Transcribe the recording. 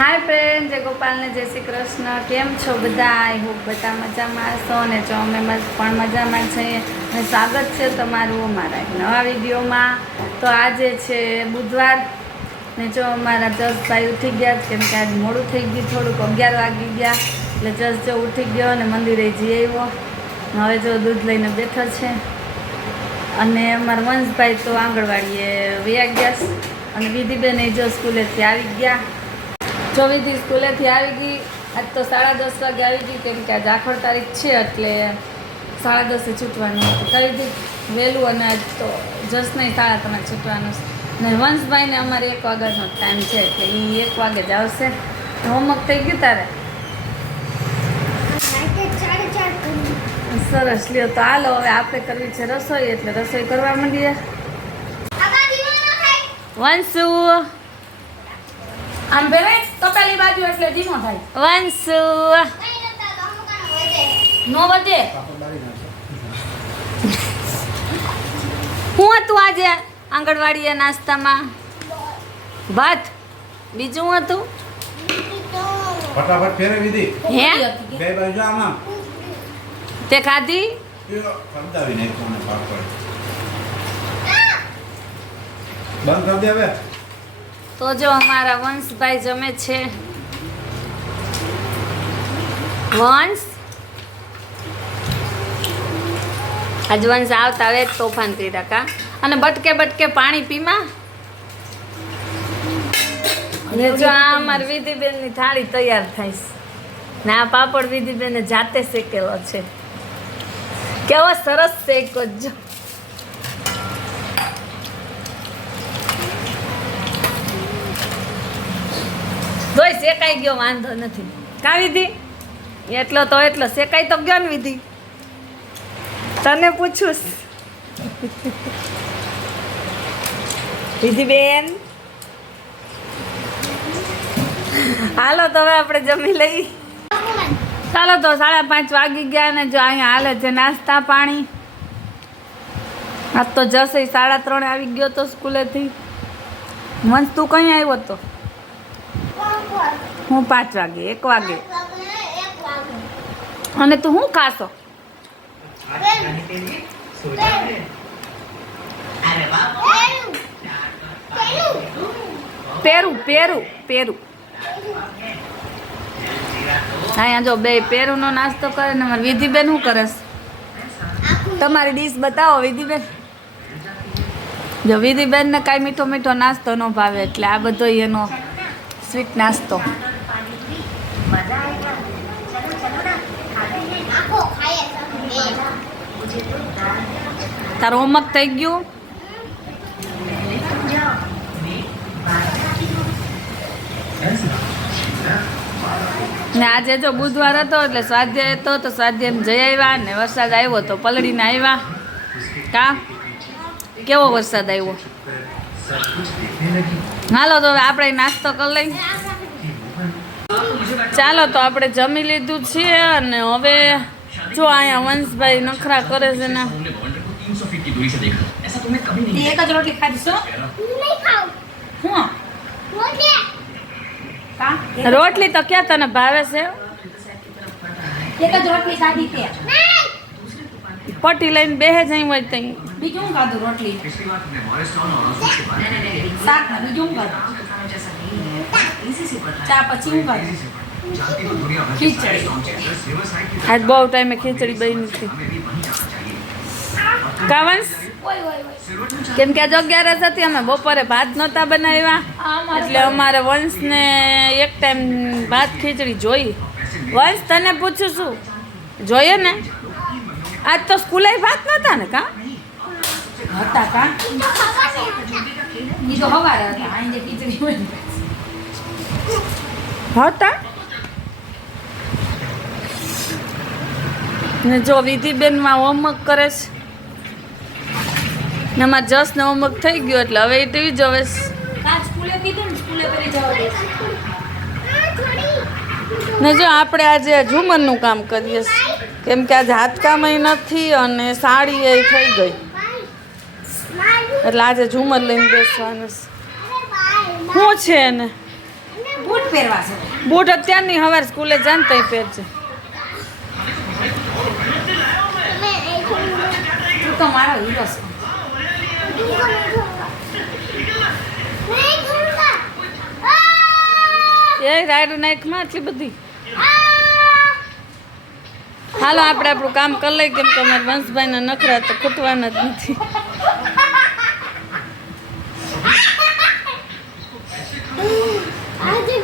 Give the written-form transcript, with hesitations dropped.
Hi friend, जय गोपाल ने जय श्री कृष्ण। केम छो बधा? आई होप बधा मजामां छो ने जो अमे पण मजामां छीए ने स्वागत छे तमारुं अमारा एक नवा विडियोमां। तो आज छे बुधवार ने जो अमारा जस भाई उठी गया केम के आज मोडું થઈ ગયું, થોડુંક 11 વાગી ગયા એટલે જસ જો ઉઠી ગયો અને મંદિરે જઈ આવ્યો। હવે જો દૂધ લઈને બેઠો છે અને અમારા વંશભાઈ તો આંગણવાડીએ વયા ગયા અને વિધિબેન જો સ્કૂલેથી આવી ગયા। जो विधि स्कूलेથી આવી ગઈ। आज तो 10:30 વાગે આવી ગઈ કેમ કે आज આખર તારીખ છે એટલે 10:30 છૂટવાનું હતું। કરી દી વહેલું અને આજ તો જસ નહીં 3:30 છૂટવાનું છે ને વંશભાઈને અમારે 1 વાગ્યાનો ટાઈમ છે એટલે એ 1 વાગે જ આવશે। હોમવર્ક થઈ ગયું તારે? સરસ લ્યો। તો હાલો હવે આપણે કરવી છે રસોઈ એટલે રસોઈ કરવા માંડીએ। વંશુ આમ ભેરે તપેલી બાજુ એટલે ધીમો થાય। વંશુ નો વધે। હું હતું આજે આંગણવાડીએ નાસ્તામાં? ભાત। બીજું હતું? फटाफट फेरे विधि હે બે બાજુ આમાં તે ખાધી? સમજાવી નહીં કોને પાપડ બંધ કરી દે હવે। તો જો અમારા વંશભાઈ જમે છે। વંશ આજ વંશ આવતા હવે તોફાન કર્યા કા અને બટકે બટકે પાણી પીમાં। અને જો આ અમારી વિધિબેનની થાળી તૈયાર થાય છે ને આ પાપડ વિધિબેને જાતે શેકેલો છે। કેવો સરસ શેકો જો। તોય શેકાઈ ગયો, વાંધો નથી કા વિધિ? એટલો શેકાઈ તો ગયો ને વિધિ? તને પૂછું વિધિબેન। હાલો તો હવે આપણે જમી લઈ। ચાલો તો 5:30 વાગી ગયા ને જો અહીંયા હાલે છે નાસ્તા પાણી। આજ તો જશે 3:30 આવી ગયો તો સ્કૂલેથી। વંશ તું કઈ આવ્યો તો? હું 5 વાગે 1 વાગે। અને તું શું ખાશો? પેરું પેરું પેરું। અહીંયા જો બે પેરુંનો નાસ્તો કરે ને મારી વિધિબેન શું કરે છે? તમારી ડીશ બતાવો વિધિબેન। જો વિધિબેનને કાંઈ મીઠો મીઠો નાસ્તો ન ભાવે એટલે આ બધો એનો સ્વીટ નાસ્તો। તારું હોમવર્ક થઈ ગયું? ને આજે જો બુધવાર હતો એટલે સ્વાધ્યાય હતો તો સ્વાધ્યાય જઈ આવ્યા ને વરસાદ આવ્યો તો પલળીને આવ્યા કા? કેવો વરસાદ આવ્યો? હાલો તો હવે આપણે નાસ્તો કરી લઈ। ચાલો તો આપણે જમી લીધું છે અને હવે જો અહીંયા વંશભાઈ નખરા કરે છે ને। એક જ રોટલી ખાધી છો? હું રોટલી તો ક્યાં તને ભાવે છે? એક જ રોટલી ખાધી તે પટી લઈને બેહે જઈ હોય તઈ બીજું હું ખાધું? રોટલી શાક ને બીજું હું ખાધું? ચા પછી હું ખાધું? ખીચડી। આજ બહુ ટાઈમે ખીચડી બની હતી કા વંશ? કેમ કે આજ 11 હતી અમે બપોરે ભાત નહોતા બનાવ્યા એટલે અમારે વંશને એક ટાઈમ ભાત ખીચડી જોઈ। વંશ તને પૂછું છું જોઈએ ને? આજ તો સ્કૂલે ભાત નહોતા ને કા? હતા કા? ઈ તો હવારે હતા આઈ જે ખીચડી હોય હતા ને જો વિધિબેનમાં હોમવર્ક કરે છે ને અમારે જસને હોમવર્ક થઈ ગયો એટલે હવે એ ટીવી જોવે છે કાલ સ્કૂલે કીધું ને સ્કૂલે કરી જવા દે। ને જો આપણે આજે ઝુમરનું કામ કરીએ છીએ કેમ કે આજે હાથકામ નથી અને સાડી એ થઈ ગઈ એટલે આજે ઝુમર લઈને બેસવાનું છે। શું છે એને? બૂટ પહેરવા છે બૂટ અત્યારની હવાર સ્કૂલે જાય ને તઈ પહેરજે. તું તો મારો હીરો છે એ રાયડું નાખમાં આટલી બધી. હાલો આપણે આપણું કામ કરી લઈએ કેમ કે અમારા વંશભાઈના નખરા તો ખૂટવાના જ નથી. આજે